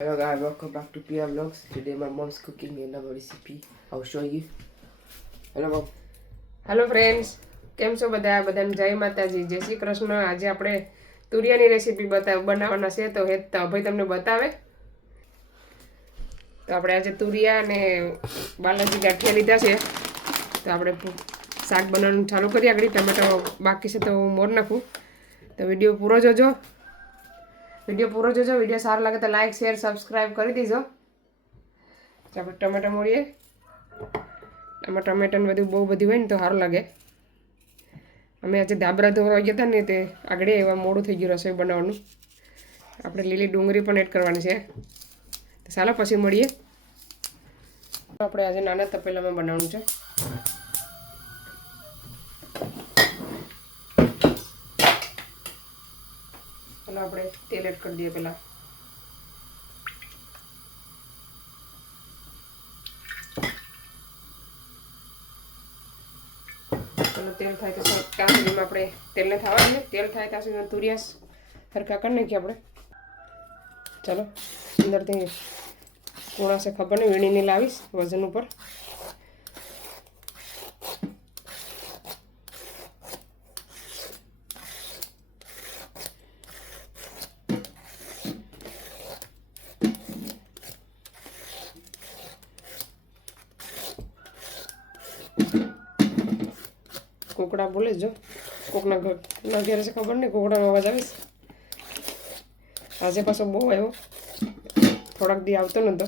Hello guys, welcome back to PR Vlogs. Today my mom's cooking me another recipe. I'll show you. Hello mom. Hello friends, કેમ છો બધાને જય માતાજી, જય શ્રી કૃષ્ણ. આજે આપણે તુરિયાની રેસીપી બનાવવાના છે, તો ભાઈ તમને બતાવે. તો આપણે આજે તુરિયા અને બાલાજી ગાંઠિયા લીધા છે. તો આપણે શાક બનાવવાનું ચાલુ કરીએ. આગળ ટમેટો બાકી છે તો હું મોર નાખું. તો વિડીયો પૂરો જોજો. વિડીયો સારો લાગે તો લાઈક શેર સબસ્ક્રાઈબ કરી દીજો. આપણે ટમેટા મોરીએ. આમાં ટમેટાને બધું બહુ બધું હોય ને તો સારું લાગે. અમે આજે ધાબરા ધોવા ગયા હતા ને તે આગળ એવા મોડું થઈ ગયું રસોઈ બનાવવાનું. આપણે લીલી ડુંગળી પણ એડ કરવાની છે. તો ચાલો પછી મળીએ. આપણે આજે નાના તપેલામાં બનાવવાનું છે. ચાલો આપણે તેલ એડ કરી દઈએ પહેલાં. તેલ થાય તો ત્યાં સુધીમાં આપણે તેલને થવા દઈએ. તેલ થાય ત્યાં સુધીમાં તુરિયા સરખા કરી નાખીએ આપણે. ચાલો અંદરથી કોણા છે ખબર નહીં, વીણીને લાવીશ વજન ઉપર. કોકડા બોલે જો, કોકના ઘેર છે ખબર નહીં, કોકડાનો અવાજ આવીશ. આજે પાછો બહુ આવ્યો, થોડાક દી આવતો નહોતો.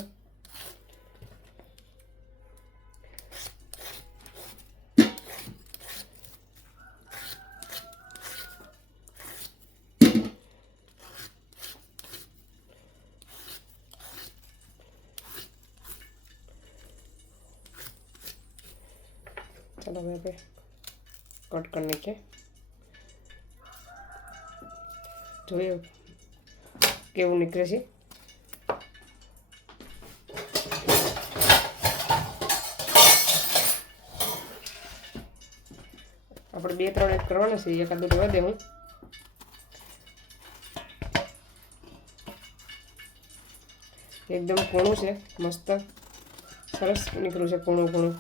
ચાલો હવે કટ કરી નાખીએ. જોઈએ કેવું નીકળે છે. આપણે 2-3 એડ કરવાના છે, એકાદું રહેવા દે. હું એકદમ કોણું છે, મસ્ત સરસ નીકળ્યું છે કોણું.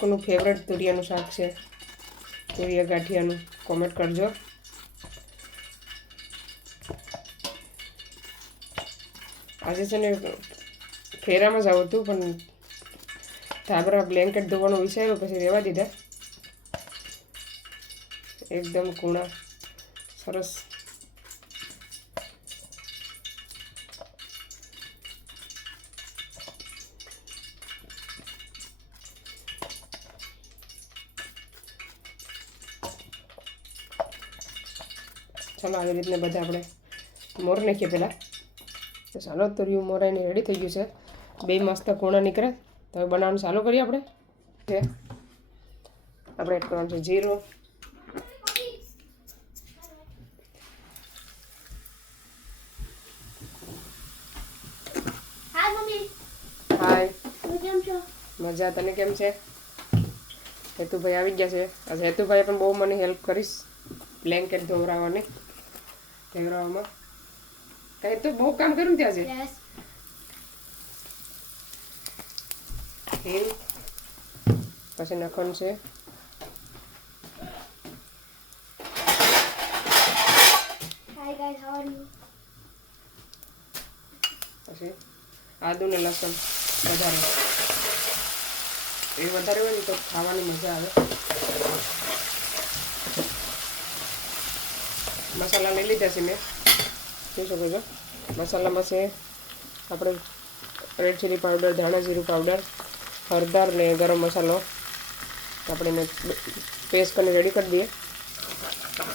કોનું ફેવરેટ તુરિયાનું શાક છે, તુરિયા ગાંઠિયાનું, કોમેન્ટ કરજો. આજે છે ને ફેરામાં જ આવું હતું, પણ ધાબરા બ્લેન્કેટ ધોવાનું વિચાર્યું પછી રહેવા દીધા. એકદમ કૂણા સરસ. ચાલો આવી રીતના બધા આપણે મોર નાખીએ પહેલાં. તો ચાલો તુરિયું મોરાઈને રેડી થઈ ગયું છે. 2 મસ્ત કોણા નીકળે. તો હવે બનાવવાનું ચાલુ કરીએ. આપણે એડ કરવાનું છે જીરું, હાય મજા. તને કેમ છે? હેતુભાઈ આવી ગયા છે. આજે હેતુભાઈ પણ બહુ મને હેલ્પ કરીશ બ્લેન્કેટ ધોવરાવવાની ધોવરાવવામાં. કઈ તો બહુ કામ કર્યું ત્યાં છે. તેલ પછી નાખવાનું છે પછી આદુ ને લસણ વધારે. એ વધારે હોય ને તો ખાવાની મજા આવે. મસાલા લઈ લીધા છે મેં, જોઈ શકો છો. મસાલામાં છે આપણે રેડ ચીલી પાવડર, ધાણા જીરું પાવડર, હળદર ને ગરમ મસાલો. આપણે એને પેસ્ટ કરીને રેડી કરી દઈએ.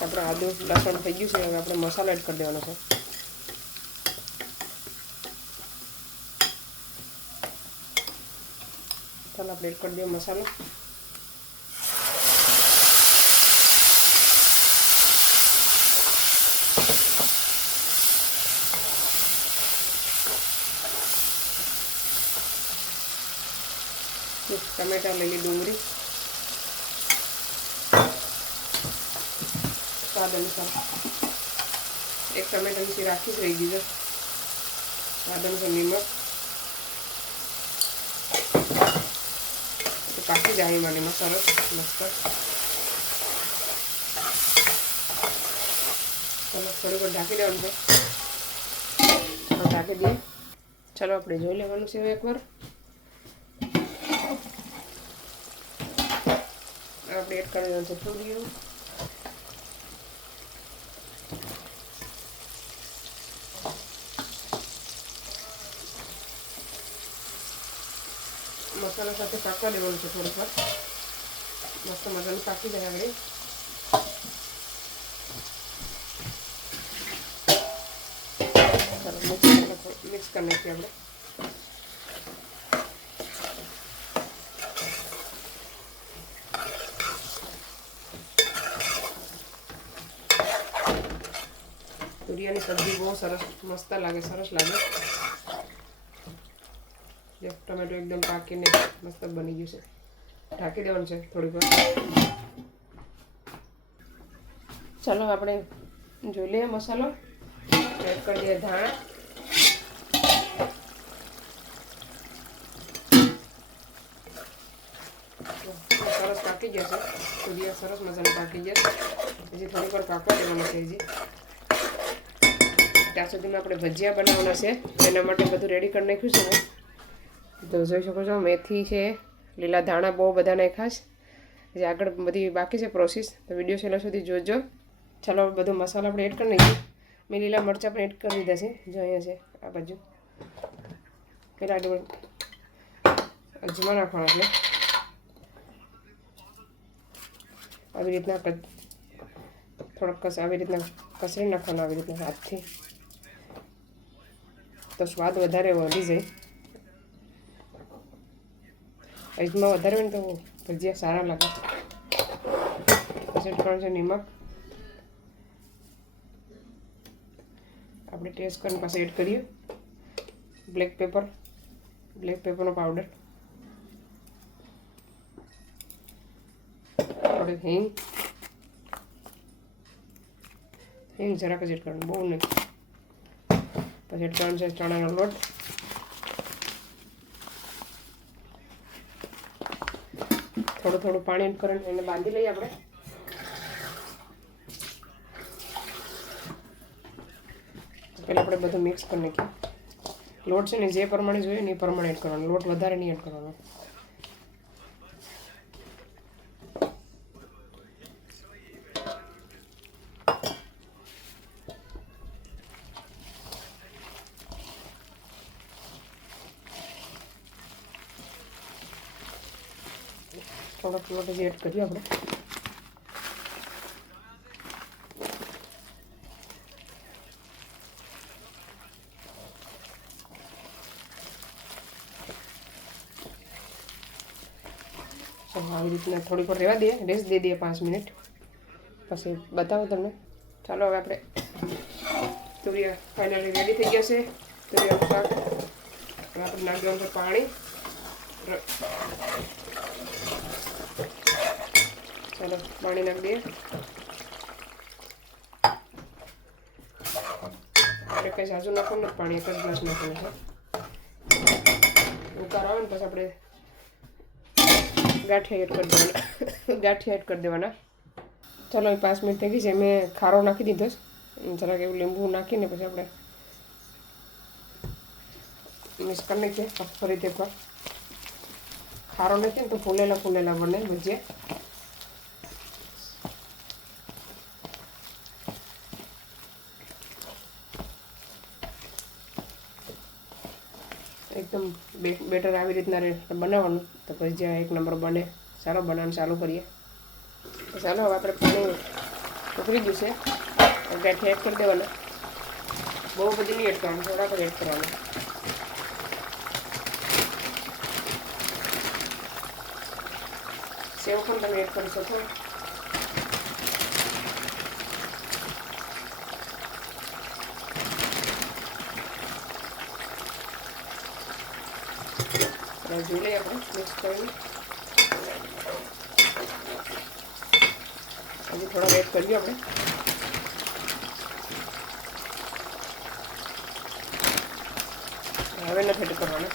આપણે આદુ લસણ થઈ ગયું છે. હવે આપણે મસાલો એડ કરી દેવાનો છે. ચાલો આપણે એડ કરી દઈએ મસાલો. ટમેટા, લીલી ડુંગળી, સ્વાદ અનુસાર એક ટમેટાની ચીર રાખી જ રહી ગઈ છે. સ્વાદ અનુસાર નિમક પાકી જાય એમાં મસાલો મસ્ત. ચાલો થોડી વાર ઢાંકી દેવાનું છે. ઢાંકી દઈએ. ચાલો આપણે જોઈ લેવાનું છે એકવાર. આપણે એડ કરી દેવાનું છે થોડું મસાલા સાથે પાકવા દેવાનું છે. થોડીક વાર મસ્ત મજાનું પાકી જાય આપણે. મિક્સ કરી નાખીએ આપણે. તુરિયાની સબ્જી બહુ સરસ મસ્ત લાગે, સરસ લાગે. ટમેટો એકદમ પાકીને મસ્ત બની ગયું છે. ઢાંકી દેવાનું છે થોડીક વાર. ચાલો આપણે જોઈ લઈએ મસાલો. એડ કરી દઈએ ધાણા. સરસ પાકી જશે. તુરિયા સરસ મસાલો પાકી જશે. હજી થોડીક વાર પાકવા દેવાનું છે. હજી ત્યાં સુધીમાં આપણે ભજીયા બનાવવાના છે. એના માટે બધું રેડી કરી નાખ્યું છે. તો જોઈ શકો છો મેથી છે, લીલા ધાણા બહુ બધા નાખ્યા છે. જે આગળ બધી બાકી છે પ્રોસેસ, તો વિડીયો છેલ્લા સુધી જોજો. ચાલો બધું મસાલા આપણે એડ કરી નાખીએ. મેં લીલા મરચાં પણ એડ કરી દીધા છે. જો અહીંયા છે આ બાજુ. પહેલાં અજમા નાખવાના એટલે આવી રીતના થોડોક આવી રીતના કસરી નાખવાના, આવી રીતના હાથથી, તો સ્વાદ વધારે વધી જાય. અજમા વધારે હોય ને તો ભજીયા સારા લાગે. પછી કરવાનું છે નિમક. આપણે ટેસ્ટ કરીને પાછું એડ કરીએ બ્લેક પેપરનો પાવડર. આપણે હિંગ જરાક જ એડ કરવાનું, બહુ નહીં. પછી એડ કરવાનું છે ચણાનો લોટ. થોડું પાણી એડ કરીને એને બાંધી લઈએ આપણે. પહેલાં આપણે બધું મિક્સ કરી નાખીએ. લોટ છે ને જે પ્રમાણે જોઈએ ને એ પ્રમાણે એડ કરવાનો. લોટ વધારે નહીં એડ કરવાનો. થોડોક લોટ હજી એડ કરીએ આપણે. આવી રીતના થોડીક વાર રહેવા દઈએ, રેસ્ટ દઈ દઈએ 5 મિનિટ, પછી બતાવો તમને. ચાલો હવે આપણે તુરિયા ફાઇનલી રેડી થઈ ગયા છે. તુરિયાનું શાક. હવે આપણે નાખી દેવાનું છે પાણી. ચાલો પાણી નાખી દઈએ. આપણે કંઈ ઝાઝું નાખવાનું નથી પાણી, એક જ ગ્લાસ નાખવાનું છે. ઉકાર આવે ને પછી આપણે ગાંઠિયા એડ કરી દેવાના. ચાલો 5 મિનિટ થઈ ગઈ છે. મેં ખારો નાખી દીધો છે. જરાક એવું લીંબુ નાખીને પછી આપણે મિક્સ કરી નાખીએ ફરીથી એકવાર. ખારો નાખીએ ને તો ફૂલેલા બને ભજીયા. એકદમ બેટર આવી રીતના બનાવવાનું, તો ભજીયા એક નંબર બને. ચાલો બનાવવાનું ચાલુ કરીએ. તો ચાલો હવે આપણે પાણી ઉકળી ગયું છે. ગાંઠિયા એડ કરી દેવાના. બહુ બધી નહીં એડ કરવાનું, થોડાક જ એડ કરવાનું. સેવ પણ તમે એડ કરી શકો. જોઈ લઈએ આપણે મિક્સ કરીને. હજી થોડા એડ કરીએ આપણે. હવે નથી એડ કરવાના.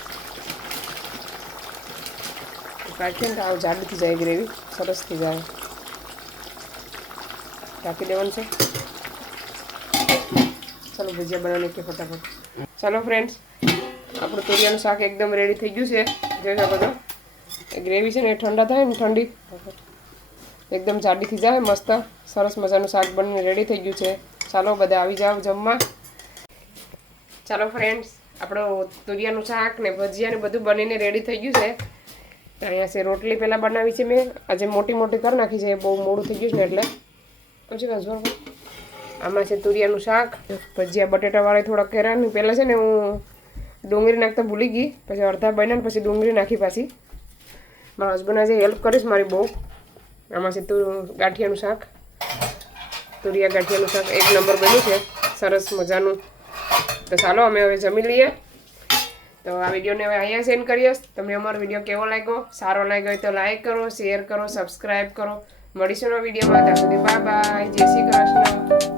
કાઢીએ ને તો આવું જાડી થઈ જાય ગ્રેવી, સરસ થઈ જાય. ઢાંકી દેવાનું છે. ચાલો ભજીયા બનાવીને કે ફટાફટ. ચાલો ફ્રેન્ડ્સ, આપણું તુરિયાનું શાક એકદમ રેડી થઈ ગયું છે. જોઈ શકો છો એ ગ્રેવી છે ને એ ઠંડા થાય ને ઠંડી એકદમ જાડી થઈ જાય. મસ્ત સરસ મજાનું શાક બનીને રેડી થઈ ગયું છે. ચાલો બધા આવી જાઓ જમવા. ચાલો ફ્રેન્ડ્સ, આપણું તુરિયાનું શાક ને ભજીયા ને બધું બનીને રેડી થઈ ગયું છે. અહીંયા છે રોટલી પહેલાં બનાવી છે મેં. આજે મોટી મોટી કરી નાખી છે, બહુ મોડું થઈ ગયું છે એટલે. પછી કાંઈ આમાં છે તુરિયાનું શાક, ભજીયા બટેટાવાળી થોડાક કર્યા. પહેલાં છે ને હું ડુંગળી નાખતા ભૂલી ગઈ, પછી અડધા બન્યા ને પછી ડુંગળી નાખી પાછી. મારા હસબન્ડ આજે હેલ્પ કરીશ મારી બહુ. આમાં છે ગાંઠિયાનું શાક, તુરિયા ગાંઠિયાનું શાક એક નંબર બન્યું છે, સરસ મજાનું. તો ચાલો અમે હવે જમી લઈએ. તો આ વિડીયોને હવે અહીંયા સેન્ડ કરીએ. તમને અમારો વિડીયો કેવો લાગ્યો? સારો લાગ્યો હોય તો લાઈક કરો, શેર કરો, સબસ્ક્રાઈબ કરો. મળીશું નવા વિડીયોમાં. ત્યાં સુધી બાય બાય, જય શ્રી કૃષ્ણ.